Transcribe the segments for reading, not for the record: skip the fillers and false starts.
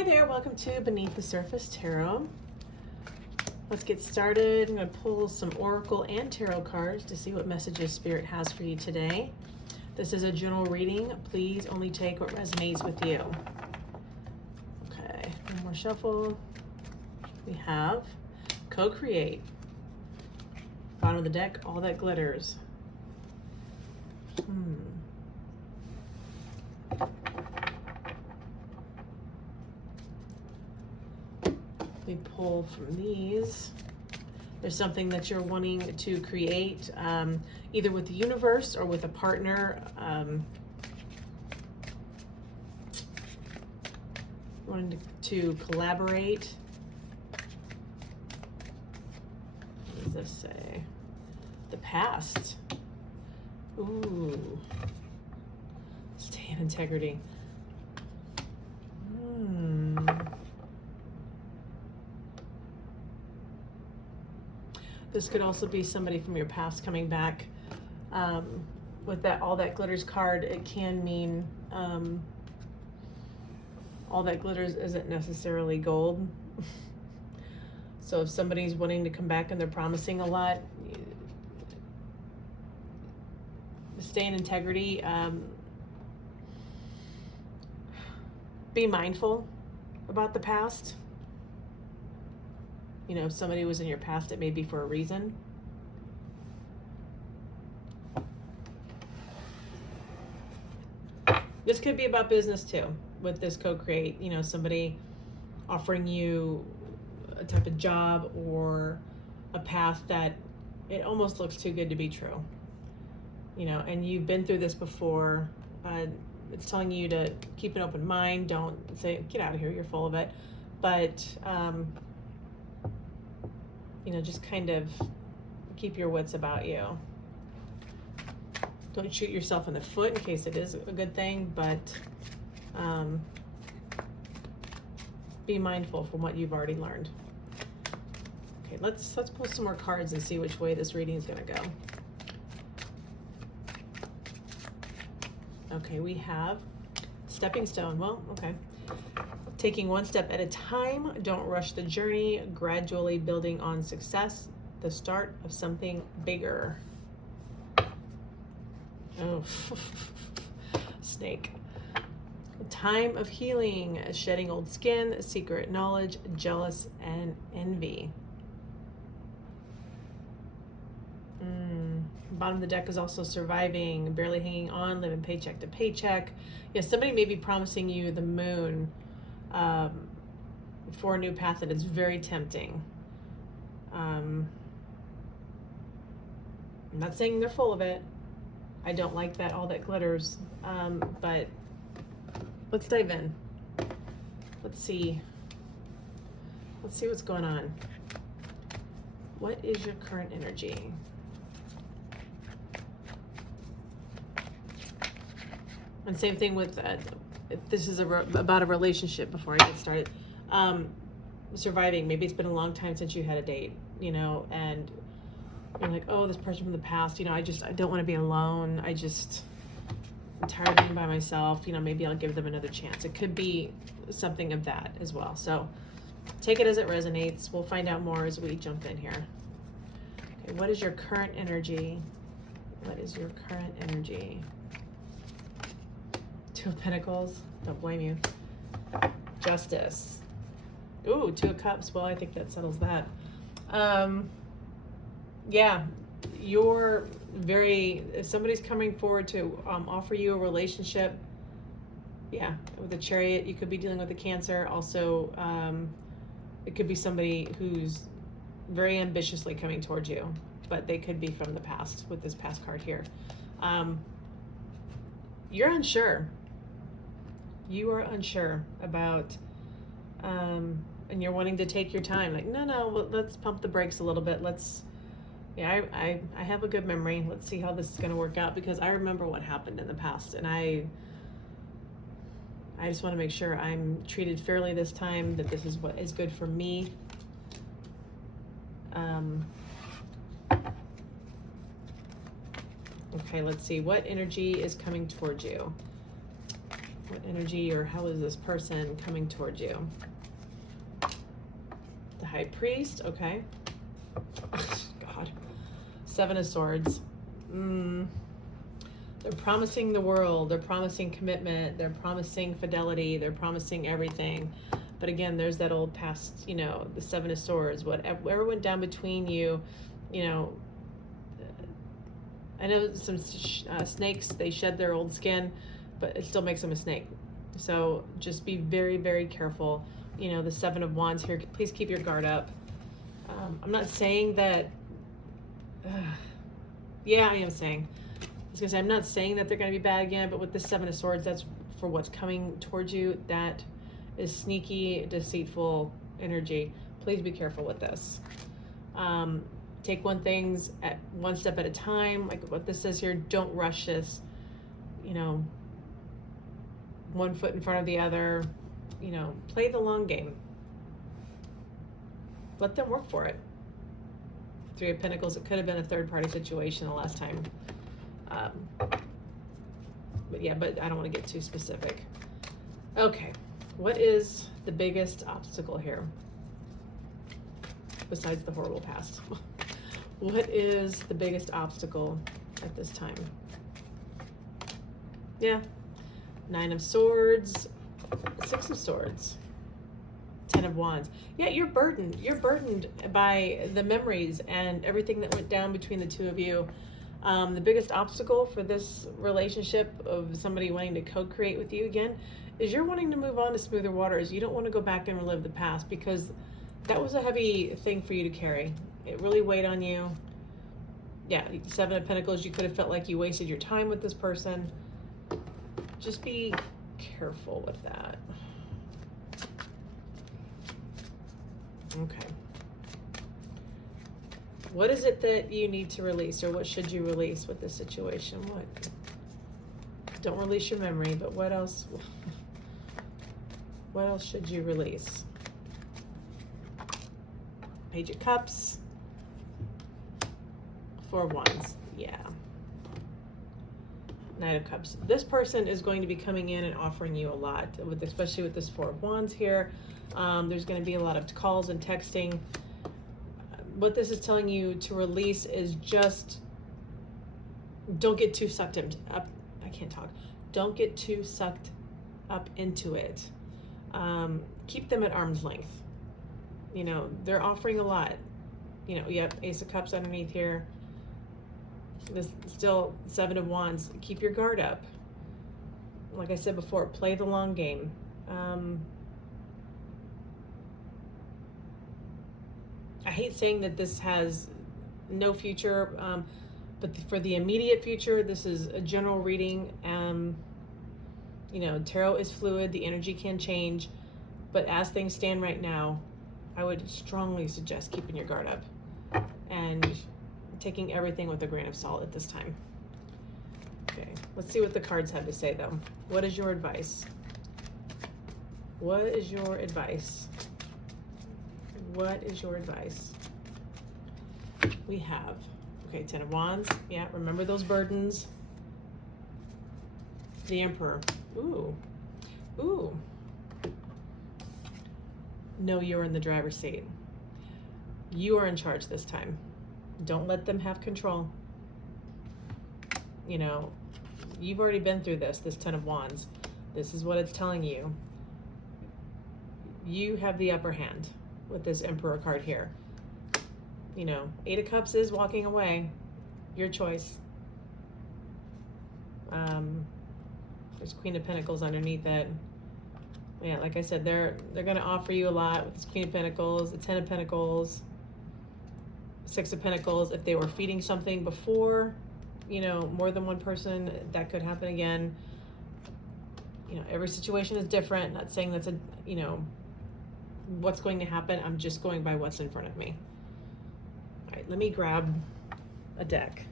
Hi there, welcome to Beneath the Surface Tarot. Let's get started. I'm going to pull some Oracle and Tarot cards to see what messages Spirit has for you today. This is a general reading. Please only take what resonates with you. Okay, one more shuffle. We have Co-Create. Bottom of the deck, All That Glitters. We pull from these. There's something that you're wanting to create, either with the universe or with a partner. Wanting to collaborate. What does this say? The past. Ooh. Stay in integrity. This could also be somebody from your past coming back. With that All That Glitters card, it can mean all that glitters isn't necessarily gold. So if somebody's wanting to come back and they're promising a lot, stay in integrity. Be mindful about the past. You know, if somebody was in your past, it may be for a reason. This could be about business too, with this Co-Create. You know, somebody offering you a type of job or a path that it almost looks too good to be true. You know, and you've been through this before. It's telling you to keep an open mind. Don't say, get out of here, you're full of it. But, you know, just kind of keep your wits about you. Don't shoot yourself in the foot in case it is a good thing, but be mindful from what you've already learned. Okay, let's pull some more cards and see which way this reading is going to go. Okay, we have Stepping Stone. Well, okay. Taking one step at a time, don't rush the journey, gradually building on success, the start of something bigger. Oh, snake. A time of healing, shedding old skin, secret knowledge, jealous, and envy. Bottom of the deck is also surviving, barely hanging on, living paycheck to paycheck. Yeah, somebody may be promising you the moon for a new path that is very tempting. I'm not saying they're full of it. I don't like that All That Glitters, but let's dive in. Let's see what's going on. What is your current energy? And same thing with if this is about a relationship. Before I get started, surviving. Maybe it's been a long time since you had a date, you know, and you're like, oh, this person from the past, you know, I don't want to be alone. I'm tired of being by myself. You know, maybe I'll give them another chance. It could be something of that as well. So take it as it resonates. We'll find out more as we jump in here. Okay, what is your current energy? What is your current energy? Two of Pentacles. Don't blame you. Justice. Ooh, Two of Cups. Well, I think that settles that. Yeah, if somebody's coming forward to offer you a relationship, yeah, with a Chariot, you could be dealing with a Cancer. Also, it could be somebody who's very ambitiously coming towards you, but they could be from the past with this past card here. You're unsure. You are unsure about, and you're wanting to take your time. Like, no, let's pump the brakes a little bit. Yeah, I have a good memory. Let's see how this is going to work out, because I remember what happened in the past, and I just want to make sure I'm treated fairly this time, that this is what is good for me. Okay, let's see. What energy is coming towards you? What energy or how is this person coming towards you? The High Priest, okay. God. Seven of Swords. They're promising the world. They're promising commitment. They're promising fidelity. They're promising everything. But again, there's that old past, you know, the Seven of Swords. Whatever went down between you, you know, I know some snakes, they shed their old skin, but it still makes them a snake. So just be very, very careful. You know, the Seven of Wands here, please keep your guard up. I'm not saying that, yeah, I am saying, I was gonna say, I'm not saying that they're gonna be bad again, but with the Seven of Swords, that's for what's coming towards you. That is sneaky, deceitful energy. Please be careful with this. Take one step at a time. Like what this says here, don't rush this. You know, one foot in front of the other. You know, play the long game. Let them work for it. Three of Pentacles, it could have been a third-party situation the last time. But yeah, but I don't want to get too specific. Okay, what is the biggest obstacle here? Besides the horrible past. What is the biggest obstacle at this time? Yeah, Nine of Swords, Six of Swords, Ten of Wands. Yeah, you're burdened. You're burdened by the memories and everything that went down between the two of you. The biggest obstacle for this relationship of somebody wanting to co-create with you again is you're wanting to move on to smoother waters. You don't want to go back and relive the past because that was a heavy thing for you to carry. It really weighed on you. Yeah, Seven of Pentacles, you could have felt like you wasted your time with this person. Just be careful with that. Okay. What is it that you need to release, or what should you release with this situation? What? Don't release your memory, but what else? What else should you release? Page of Cups. Four of Wands. Yeah. Knight of Cups. This person is going to be coming in and offering you a lot, especially with this Four of Wands here. There's going to be a lot of calls and texting. What this is telling you to release is just don't get too sucked up. I can't talk. Don't get too sucked up into it. Keep them at arm's length. You know, they're offering a lot. You know, yep, Ace of Cups underneath here. This still Seven of Wands. Keep your guard up. Like I said before, play the long game. I hate saying that this has no future, but for the immediate future, this is a general reading. You know, tarot is fluid, the energy can change, but as things stand right now, I would strongly suggest keeping your guard up and taking everything with a grain of salt at this time. Okay, let's see what the cards have to say though. What is your advice? What is your advice? What is your advice? We have, okay, Ten of Wands. Yeah, remember those burdens. The Emperor. Ooh. Ooh. No, you're in the driver's seat. You are in charge this time. Don't let them have control. You know, you've already been through this Ten of Wands. This is what it's telling you. You have the upper hand with this Emperor card here. You know, Eight of Cups is walking away. Your choice. There's Queen of Pentacles underneath it. Yeah, like I said, they're going to offer you a lot with this Queen of Pentacles, the Ten of Pentacles, Six of Pentacles. If they were feeding something before, you know, more than one person, that could happen again. You know, every situation is different. Not saying that's you know, what's going to happen. I'm just going by what's in front of me. All right, let me grab a deck.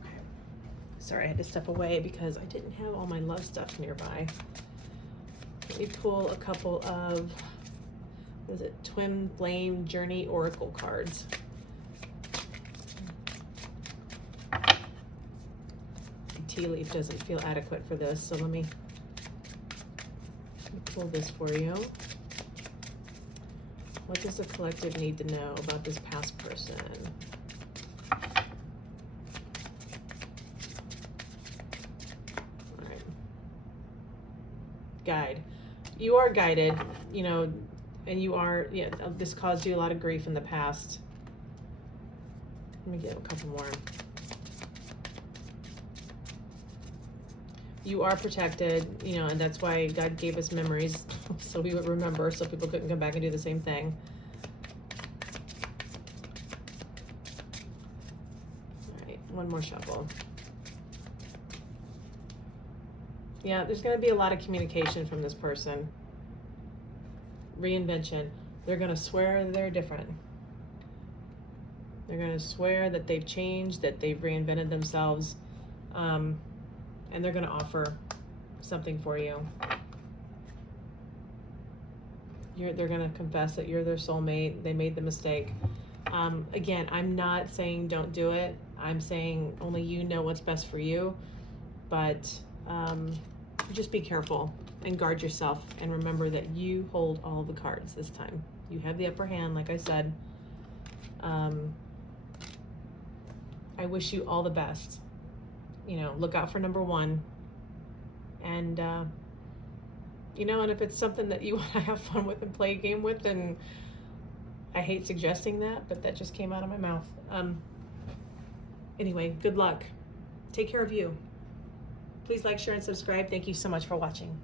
Okay. Sorry, I had to step away because I didn't have all my love stuff nearby. Let me pull a couple of, what is it, Twin Flame Journey Oracle cards. tea leaf doesn't feel adequate for this, so let me pull this for you. What does the collective need to know about this past person? All right. Guide. You are guided, you know, and you are, yeah, this caused you a lot of grief in the past. Let me get a couple more. You are protected, you know, and that's why God gave us memories so we would remember, so people couldn't come back and do the same thing. All right, one more shuffle. Yeah, there's going to be a lot of communication from this person. Reinvention. They're going to swear they're different. They're going to swear that they've changed, that they've reinvented themselves. And they're going to offer something for you. They're going to confess that you're their soulmate. They made the mistake. Again, I'm not saying don't do it. I'm saying only you know what's best for you. But just be careful and guard yourself. And remember that you hold all the cards this time. You have the upper hand, like I said. I wish you all the best. You know, look out for number 1. And, you know, and if it's something that you want to have fun with and play a game with, then I hate suggesting that, but that just came out of my mouth. Anyway, good luck. Take care of you. Please like, share, and subscribe. Thank you so much for watching.